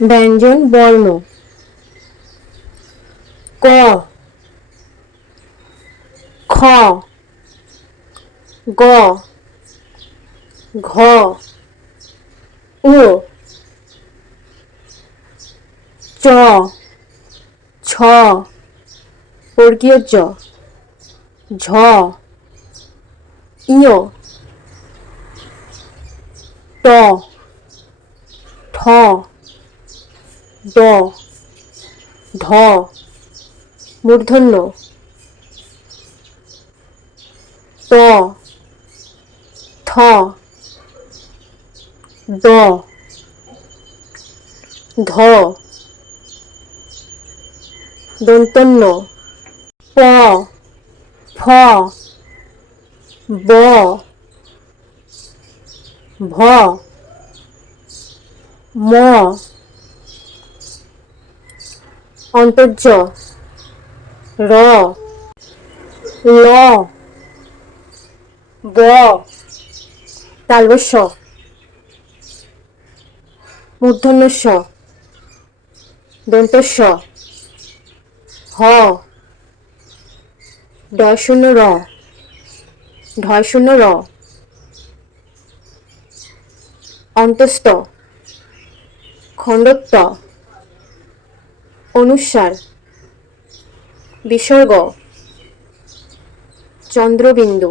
ব্যঞ্জন বর্ণ ক। খ। গ। ঘ। উ। চ। ছ। বর্গীয় ঝ। ইয় ট। ঠ। ড ঢ মূর্ধন্য। ত। থ। দ। ধ। দন্তন্য। প। ফ। ব। ভ। ম। অন্তর্য, র, ল, ব তালবস্য মূর্ধন্যস্য দন্তস্য হ ডয় শূন্য র ঢয় শূন্য র, অন্তস্থ খণ্ডত্ব অনুস্বার বিসর্গ চন্দ্রবিন্দু।